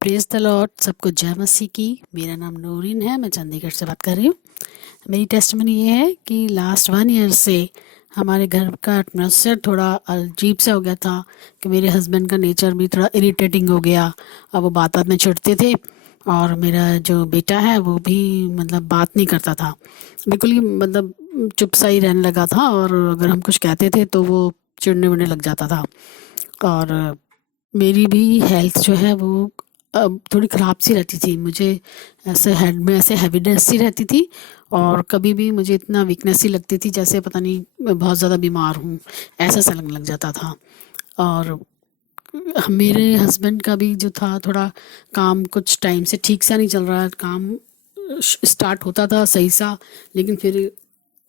Praise the Lord, सबको जय मसीह की। मेरा नाम नूरीन है, मैं चंडीगढ़ से बात कर रही हूँ। मेरी टेस्टमनी ये है कि लास्ट 1 ईयर से हमारे घर का एटमॉस्फेयर थोड़ा अजीब सा हो गया था कि मेरे हस्बैंड का नेचर भी थोड़ा इरिटेटिंग हो गया। अब वो बात में चिढ़ते थे और मेरा जो बेटा है वो भी मतलब बात नहीं करता था, बिल्कुल ही मतलब चुप सा ही रहने लगा था। और अगर हम कुछ कहते थे तो वो चिढ़ने विढ़ने लग जाता था। और मेरी भी हेल्थ जो है वो थोड़ी ख़राब सी रहती थी। मुझे ऐसे हेड में ऐसे हैवीनेस सी रहती थी और कभी भी मुझे इतना वीकनेस सी लगती थी जैसे पता नहीं मैं बहुत ज़्यादा बीमार हूँ, ऐसा सा लगने लग जाता था। और मेरे हस्बैंड का भी जो था थोड़ा काम कुछ टाइम से ठीक सा नहीं चल रहा है। काम स्टार्ट होता था सही सा, लेकिन फिर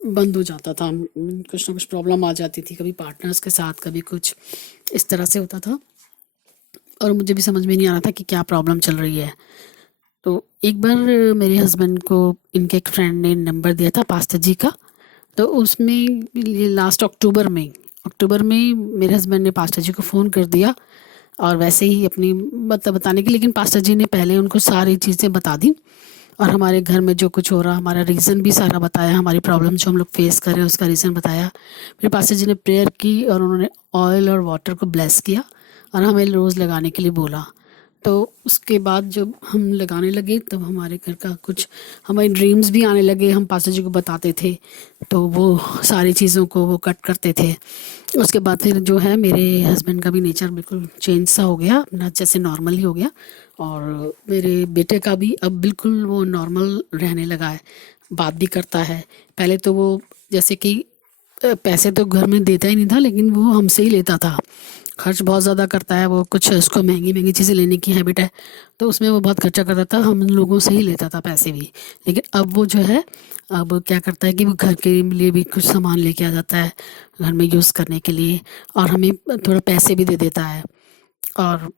बंद हो जाता था। कुछ ना कुछ प्रॉब्लम आ जाती थी, कभी पार्टनर्स के साथ, कभी कुछ इस तरह से होता था और मुझे भी समझ में नहीं आ रहा था कि क्या प्रॉब्लम चल रही है। तो एक बार मेरे हस्बैंड को इनके एक फ्रेंड ने नंबर दिया था पास्टर जी का। तो उसमें ये लास्ट अक्टूबर में मेरे हस्बैंड ने पास्टर जी को फ़ोन कर दिया और वैसे ही अपनी बताने की, लेकिन पास्टर जी ने पहले उनको सारी चीज़ें बता दी और हमारे घर में जो कुछ हो रहा, हमारा रीज़न भी सारा बताया, हमारी प्रॉब्लम जो हम लोग फेस कर रहे हैं उसका रीज़न बताया। फिर पास्टर जी ने प्रेयर की और उन्होंने ऑयल और वाटर को ब्लेस किया और हमें रोज़ लगाने के लिए बोला। तो उसके बाद जब हम लगाने लगे तब हमारे घर का कुछ हमारे ड्रीम्स भी आने लगे। हम पास्टर जी को बताते थे तो वो सारी चीज़ों को वो कट करते थे। उसके बाद फिर जो है मेरे हस्बैंड का भी नेचर बिल्कुल चेंज सा हो गया, अपना जैसे नॉर्मल ही हो गया। और मेरे बेटे का भी अब बिल्कुल वो नॉर्मल रहने लगा है, बात भी करता है। पहले तो वो जैसे कि पैसे तो घर में देता ही नहीं था, लेकिन वो हमसे ही लेता था। खर्च बहुत ज़्यादा करता है वो, कुछ उसको महंगी महंगी चीज़ें लेने की हैबिट है, तो उसमें वो बहुत खर्चा करता था, हम लोगों से ही लेता था पैसे भी। लेकिन अब वो जो है, अब क्या करता है कि वो घर के लिए भी कुछ सामान लेके आ जाता है घर में यूज़ करने के लिए और हमें थोड़ा पैसे भी दे देता है। और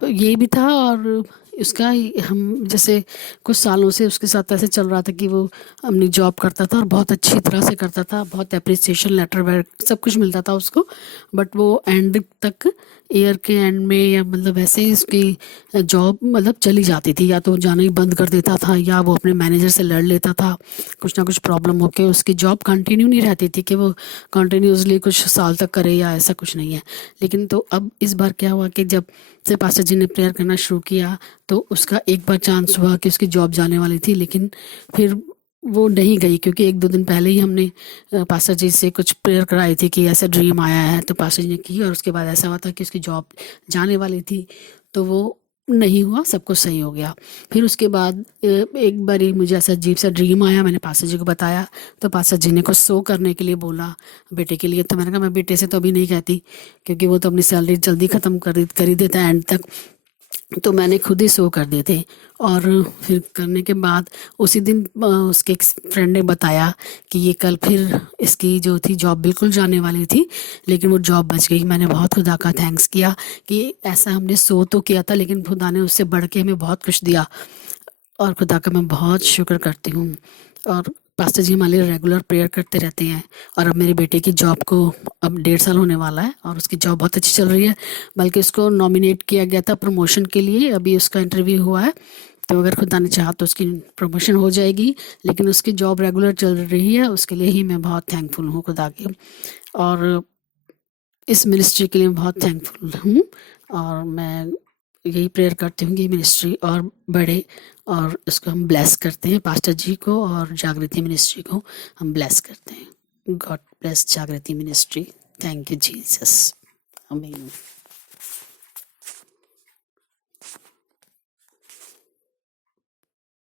तो ये भी था। और उसका हम जैसे कुछ सालों से उसके साथ ऐसे चल रहा था कि वो अपनी जॉब करता था और बहुत अच्छी तरह से करता था, बहुत अप्रिसिएशन लेटर वेटर सब कुछ मिलता था उसको। बट वो एंड तक, ईयर के एंड में या मतलब ऐसे ही उसकी जॉब मतलब चली जाती थी, या तो जाना ही बंद कर देता था या वो अपने मैनेजर से लड़ लेता था। कुछ ना कुछ प्रॉब्लम होके उसकी जॉब कंटिन्यू नहीं रहती थी कि वो कंटिन्यूसली कुछ साल तक करे, या ऐसा कुछ नहीं है। लेकिन तो अब इस बार क्या हुआ कि जब से पास्टर जी ने प्रेयर करना शुरू किया तो उसका एक बार चांस हुआ कि उसकी जॉब जाने वाली थी, लेकिन फिर वो नहीं गई, क्योंकि 1-2 दिन पहले ही हमने पास्टर जी से कुछ प्रेयर कराई थी कि ऐसा ड्रीम आया है, तो पास्टर जी ने की और उसके बाद ऐसा हुआ था कि उसकी जॉब जाने वाली थी। तो वो नहीं हुआ, सब कुछ सही हो गया। फिर उसके बाद एक बारी मुझे ऐसा अजीब सा ड्रीम आया, मैंने पास्टर जी को बताया तो पास्टर जी ने कुछ शो करने के लिए बोला बेटे के लिए। तो मैंने कहा मैं बेटे से तो अभी नहीं कहती, क्योंकि वो तो अपनी सैलरी जल्दी ख़त्म कर ही देता है एंड तक। तो मैंने खुद ही शो कर दिए थे। और फिर करने के बाद उसी दिन उसके एक फ्रेंड ने बताया कि ये कल फिर इसकी जो थी जॉब बिल्कुल जाने वाली थी, लेकिन वो जॉब बच गई। मैंने बहुत खुदा का थैंक्स किया कि ऐसा हमने शो तो किया था, लेकिन खुदा ने उससे बढ़ के हमें बहुत कुछ दिया और खुदा का मैं बहुत शुक्र करती हूँ। और पास्टर जी हमारे लिए रेगुलर प्रेयर करते रहते हैं। और अब मेरे बेटे की जॉब को अब 1.5 साल होने वाला है और उसकी जॉब बहुत अच्छी चल रही है, बल्कि उसको नॉमिनेट किया गया था प्रमोशन के लिए, अभी उसका इंटरव्यू हुआ है। तो अगर खुदा ने चाहा तो उसकी प्रमोशन हो जाएगी, लेकिन उसकी जॉब रेगुलर चल रही है, उसके लिए ही मैं बहुत थैंकफुल हूँ खुदा की। और इस मिनिस्ट्री के लिए मैं बहुत थैंकफुल हूँ और मैं यही प्रेयर करती हूँ कि मिनिस्ट्री और बढ़े और इसको हम ब्लेस करते हैं। पास्टर जी को और जागृति मिनिस्ट्री को हम ब्लेस करते हैं। गॉड ब्लेस जागृति मिनिस्ट्री। Thank you Jesus. आमीन।